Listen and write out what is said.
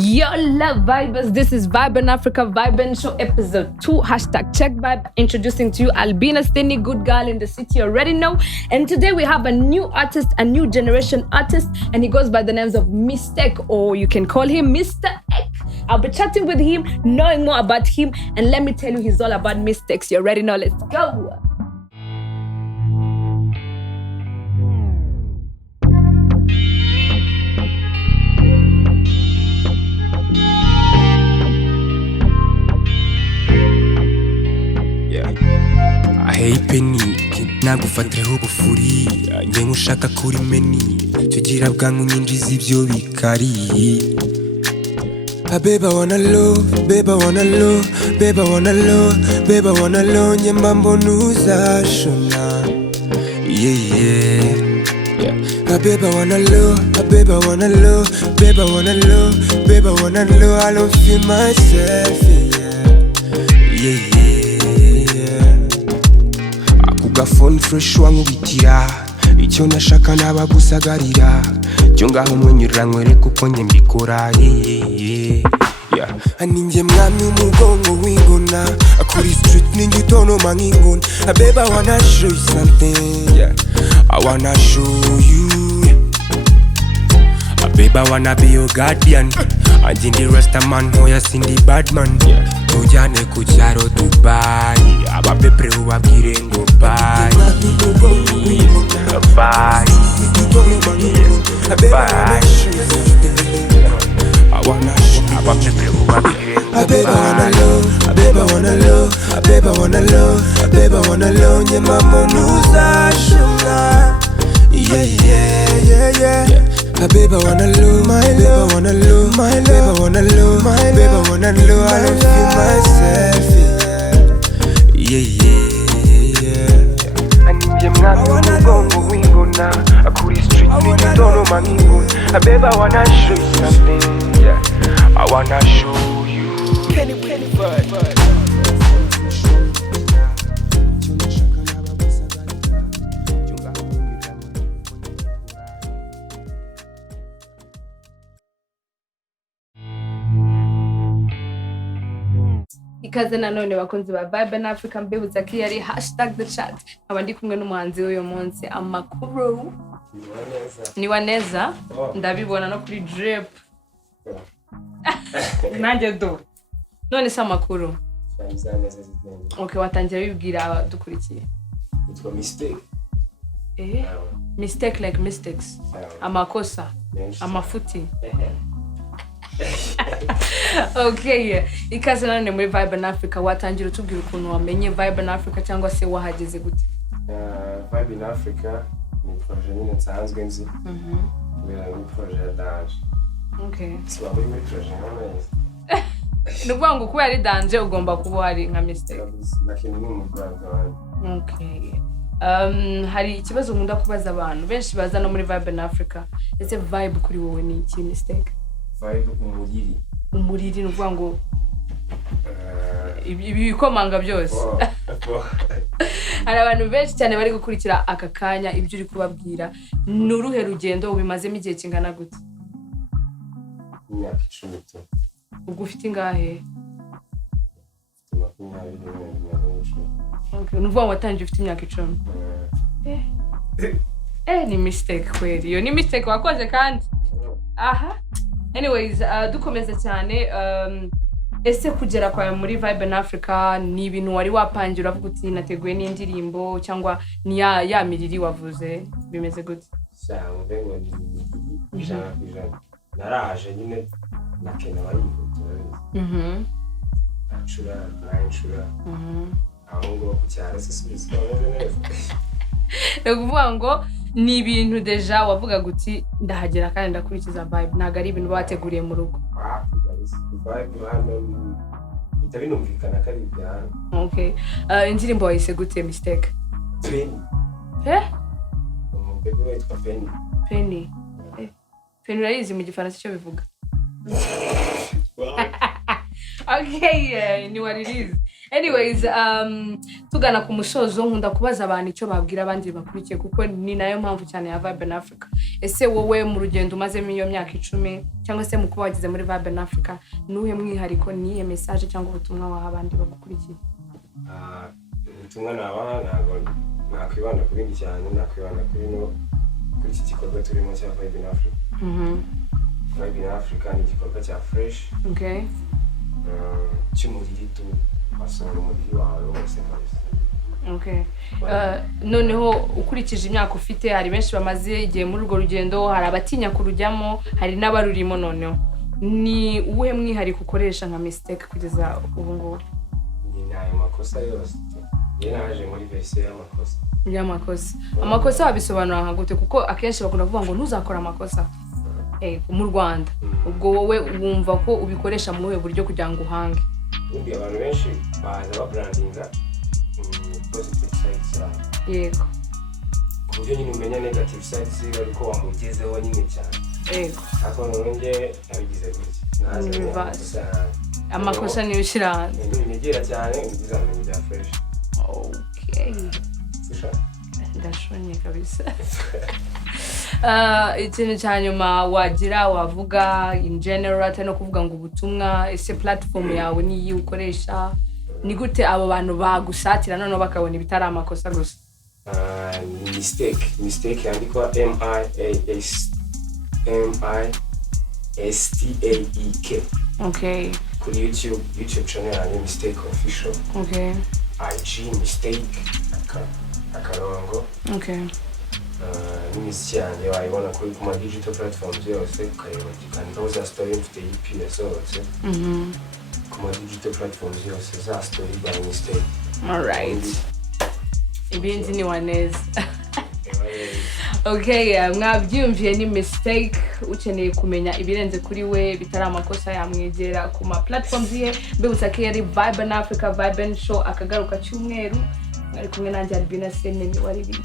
Yo, love vibers. This is Vibe in Africa, Vibe in Show episode 2. #check vibe. Introducing to you Albina Steny, good girl in the city, you already know. And today we have a new artist, a new generation artist, and he goes by the names of Mistake, or you can call him Mr. Ek. I'll be chatting with him, knowing more about him, and let me tell you, he's all about mistakes. You already know. Let's go. Hey Penny, nagufatiraho ubufuri njye nkushaka kuri meni tugira bwangu nyinjiza ibyo bikari. Babe I wanna love, babe I wanna love, babe I wanna love, babe I wanna love njye mba mbona uzashona. Yeah. Babe I wanna love, babe I wanna love, babe I wanna love, babe I wanna love, I don't feel myself. Yeah. Phone fresh wankubitira icyo nashaka nabagusagarira cyo ngaho mwenyura nkwereka uko njye mbikora. Aninjye mwami umugongo w'ingona kuri street ninjye utonoma nk'ingona. Babe I wanna show you something, I wanna show you. Babe I wanna be your guardian, anjye ndi rasta man hoya sindi bad man. Tujyane ku cyaro Dubai, abapepre ubabwire ngo bye. Bye. I wanna abapepre ubabwire ngo bye. I wanna love, babe I wanna love, babe I wanna love, babe I wanna love nye mama nuzashona. Yeah. Babe I wanna love, my babe I wanna love, my babe I wanna love, my babe I wanna love, I don't feel myself. Yeah. Aninjye mwami umugongo w'ingona kuri street ninjye utonoma nk'ingona. Babe I wanna show you something, I wanna show you. Kenny Bud. Ikaze nanone bakunzi ba Vibe in Africa, mbibutsa ko yari #thechat. Aba ndi kumwe n'umuhanzi w'uyu munsi amakuru ni waneza ndabibona no kuri drip nanjye do none se amakuru. Okay, watangira bibwira dukurikiye. It's Mistake. Mistake like mistakes. Amakosa, amafuti. Okay, ikaze nanone muri Vibe in Africa. Watangira utubwira ukuntu wamenye Vibe in Africa cyangwa se wahageze gute? Vibe in Africa ni projet nyine nsanzwe nzi. Ni projet ya Danje. Okay. So muri projet neza. Nuvuga ngo kuba ari Danje ugomba kuba hari nka Mistake. Lakini ni umuganda. Okay. Hari ikibazo nkunda kubaza abantu benshi baza no muri Vibe in Africa. Ese vibe kuri wowe ni iki Mistake? Vibe umuriri nuvuga ngo ibi bikomanga byose. Hari abantu benshi cyane bari gukurikira aka kanya ibyo uri kubabwira. Nuruhe rugendo ubimazemo igihe kingana gute? Imyaka 10. Ubwo ufite ingahe? Okay, nuvuga ngo watangiye ufite imyaka 10. Ni Mistake kweli. Yo ni Mistake wakoze kandi. Aha. Anyways, dukomeza cyane. Ese kugera kwa muri Vibe in Africa ni ibintu wari wapangira uvuga uti nateguye n'indirimbo cyangwa ni ya miriri wavuze bimeze gute? Cyangwa ngo ni ijana naraje nyine nakena bayivuga. Acura. Aho ngo ku cyaro se sibisi neza. Ukuvuga ngo ni ibintu deja wavuga guti ndahagera kandi ndakurikiza vibe, ntago ari ibintu bateguriye mu rugo. Vibe hano bitabinumvikana kari byano. Okay. Indirimbo wayise gute Mistake? Penny. Umugabo witwa Penny. Penny urayizi mu gifaransa cyo bivuga? Okay, ni what it is. Anyways, tugana ku musozo nkunda kubaza abantu icyo babwira abandi bakurikiye kuko ni nayo mpamvu cyane ya Vibe in Africa. Ese wowe mu rugendo umazemo iyo myaka 10 cyangwa se mu kuba wagize muri Vibe in Africa nuhe mwihariko niye message cyangwa ubutumwa waha abandi bakurikiye? Ubutumwa nabaha ntabwo nakwibanda ku bindi cyane, nakwibanda kuri iki gikorwa turimo cya Vibe in Africa. Vibe in Africa ni igikorwa cya fresh. Okay. Cy'umuriri tu basanga umuriri wawe wose kabisa. Okay. Noneho ukurikije imyaka ufite hari benshi bamaze igihe muri urwo rugendo, hari abatinya kurujyamo, hari n'abarurimo noneho. Ni uwe mwihariko ukoresha nka mistake kugeza ubu ngubu? Ni nayo makosa yose. Naje muri version y'amakosa. Y'amakosa. Amakosa wabisobanura nka gute kuko akenshi bakunda kuvuga ngo ntuzakora amakosa. Mu Rwanda. Ubwo wowe wumva ko ubikoresha mu buryo kugira ngo uhange? Undi abantu benshi baza brandinga positive sides. Yego. Kuburyo nyine umenya negative sides ariko wamugezeho nyine cyane. Yego. Ako nonge nabigize gutya. Amakosa niyo ushira. Nigera cyane ibizamini bya fresh. Okay. Ndashonye kabisa. Ikintu cyanyuma wagira wavuga in general atari no kuvuga ngo ubutumwa ese platform yawe niyi ukoresha ni gute abo bantu bagusatira none bakabona ibitari amakosa gusa? Mistake yandikwa MISTAEK. Okay. Kuri YouTube channel yanjye Mistake Official. Okay. IG Mistake akarongo. Okay. N'imiziki yanjye wayibona kuri kuma digital platforms yose ukareba kandi za story mfite EP yasohotse. Kuma digital platforms yose za story by Mistake. Alright. Ibindi ni waneza. Okay, mwabyumviye ni Mistake ukeneye kumenya ibirenze kuri we bitari amakosa yamwegera kuma platforms ye mbibutsa ko yari Vibe in Africa Vibe Show akagaruka cyumweru ari kumwe nanjye Albina Senene wari bitse.